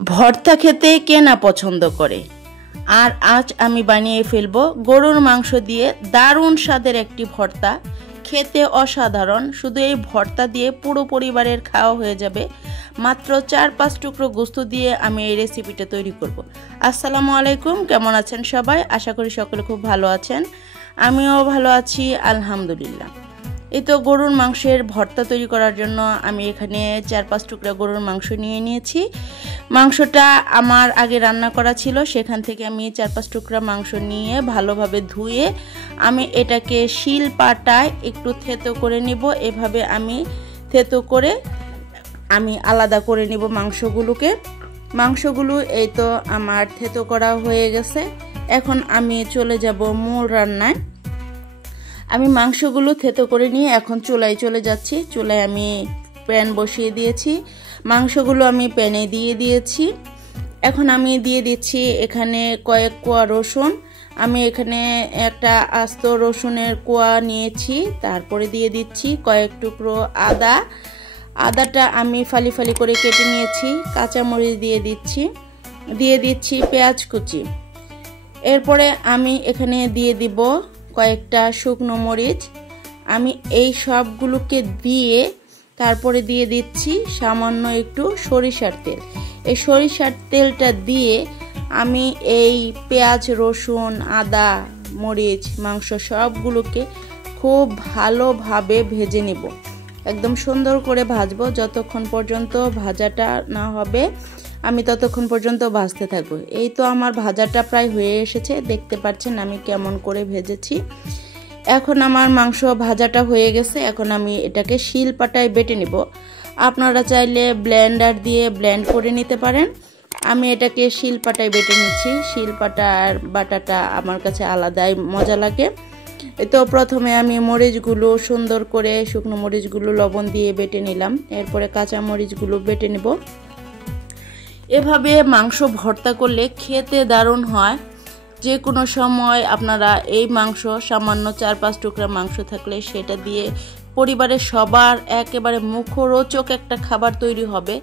ভর্তা খেতে কে না পছন্দ করে। আর আজ আমি বানিয়ে ফেলবো গরুর মাংস দিয়ে দারুণ স্বাদের একটি ভর্তা। খেতে অসাধারণ। শুধু এই ভর্তা দিয়ে পুরো পরিবারের খাওয়া হয়ে যাবে। মাত্র 4-5 টুকরো গোস্ত দিয়ে আমি এই রেসিপিটা তৈরি করব। আসসালামু আলাইকুম, কেমন আছেন সবাই? আশা করি সকলে খুব ভালো আছেন। আমিও ভালো আছি, আলহামদুলিল্লাহ। এই তো গরুর মাংসের ভর্তা তৈরি করার জন্য আমি এখানে 4-5 টুকরা গরুর মাংস নিয়ে নিয়েছি। মাংসটা আমার আগে রান্না করা ছিল, সেখান থেকে আমি 4-5 টুকরা মাংস নিয়ে ভালোভাবে ধুয়ে আমি এটাকে শিল পাটায় একটু থেতো করে নিব। এভাবে আমি থেতো করে আমি আলাদা করে নিব মাংসগুলো। এই তো আমার থেতো করা হয়ে গেছে। এখন আমি চলে যাব মূল রান্নায়। আমি মাংসগুলো থেতো করে নিয়ে এখন চুলায় চলে যাচ্ছি। চুলায় আমি প্যান বসিয়ে দিয়েছি, মাংসগুলো আমি প্যানে দিয়ে দিয়েছি। এখন আমি দিয়ে দিচ্ছি এখানে কয়েক কোয়া রসুন। আমি এখানে একটা আস্ত রসুনের কোয়া নিয়েছি। তারপরে দিয়ে দিচ্ছি কয়েক টুকরো আদাটা আমি ফালি ফালি করে কেটে নিয়েছি। কাঁচামরিচ দিয়ে দিচ্ছি পেঁয়াজ কুচি। এরপরে আমি এখানে দিয়ে দিব কয়েকটা শুকনো মরিচ। আমি এই সবগুলোকে দিয়ে তারপরে দিয়ে দিচ্ছি সামান্য একটু সরিষার তেল। এই সরিষার তেলটা দিয়ে আমি এই পেঁয়াজ, রসুন, আদা, মরিচ, মাংস সবগুলোকে খুব ভালোভাবে ভেজে নেব। একদম সুন্দর করে ভাজবো। যতক্ষণ পর্যন্ত ভাজাটা না হবে আমি ততক্ষণ পর্যন্ত ভাজতে থাকবো। এই তো আমার ভাজাটা প্রায় হয়ে এসেছে, দেখতে পাচ্ছেন আমি কেমন করে ভেজেছি। এখন আমার মাংস ভাজাটা হয়ে গেছে। এখন আমি এটাকে শিল পাটায় বেটে নিব। আপনারা চাইলে ব্লেন্ডার দিয়ে ব্লেন্ড করে নিতে পারেন। আমি এটাকে শিল পাটায় বেটে নিচ্ছি। শিল পাটার বাটাটা আমার কাছে আলাদাই মজা লাগে। তো প্রথমে আমি মরিচগুলো সুন্দর করে শুকনো মরিচগুলো লবণ দিয়ে বেটে নিলাম। এরপরে কাঁচা মরিচগুলো বেটে নেব। এভাবে মাংস ভর্তা করলে খেতে দারুণ হয়। যে কোনো সময় আপনারা এই মাংস সামান্য 4-5 টুকরা মাংস থাকলে সেটা দিয়ে পরিবারের সবার একেবারে মুখরোচক একটা খাবার তৈরি হবে।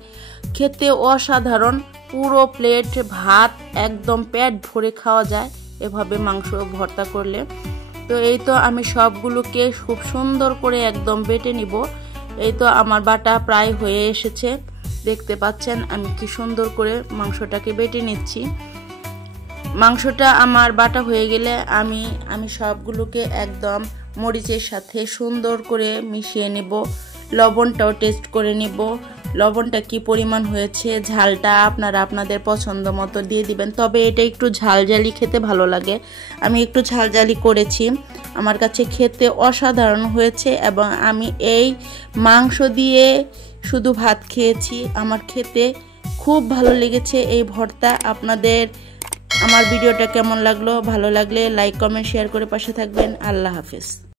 খেতে অসাধারণ। পুরো প্লেট ভাত একদম পেট ভরে খাওয়া যায় এভাবে মাংস ভর্তা করলে। তো এই তো আমি সবগুলোকে খুব সুন্দর করে একদম বেটে নিব। এই তো আমার বাটা প্রায় হয়ে এসেছে, দেখতে পাচ্ছেন আমি কি সুন্দর করে মাংসটাকে বেটে নিচ্ছি। মাংসটা আমার বাটা হয়ে গেলে আমি সবগুলোকে একদম মরিচের সাথে সুন্দর করে মিশিয়ে নেব। লবণটাও টেস্ট করে নেব, লবণটা কি পরিমাণ হয়েছে। ঝালটা আপনারা আপনাদের পছন্দ মতো দিয়ে দিবেন, তবে এটা একটু ঝালঝালি খেতে ভালো লাগে। আমি একটু ঝালঝালি করেছি, আমার কাছে খেতে অসাধারণ হয়েছে। এবং আমি এই মাংস দিয়ে শুধু ভাত খেয়েছি, আমার খেতে খুব ভালো লেগেছে এই ভর্তা। আপনাদের আমার ভিডিওটা কেমন লাগলো? ভালো লাগলে লাইক, কমেন্ট, শেয়ার করে পাশে থাকবেন। আল্লাহ হাফেজ।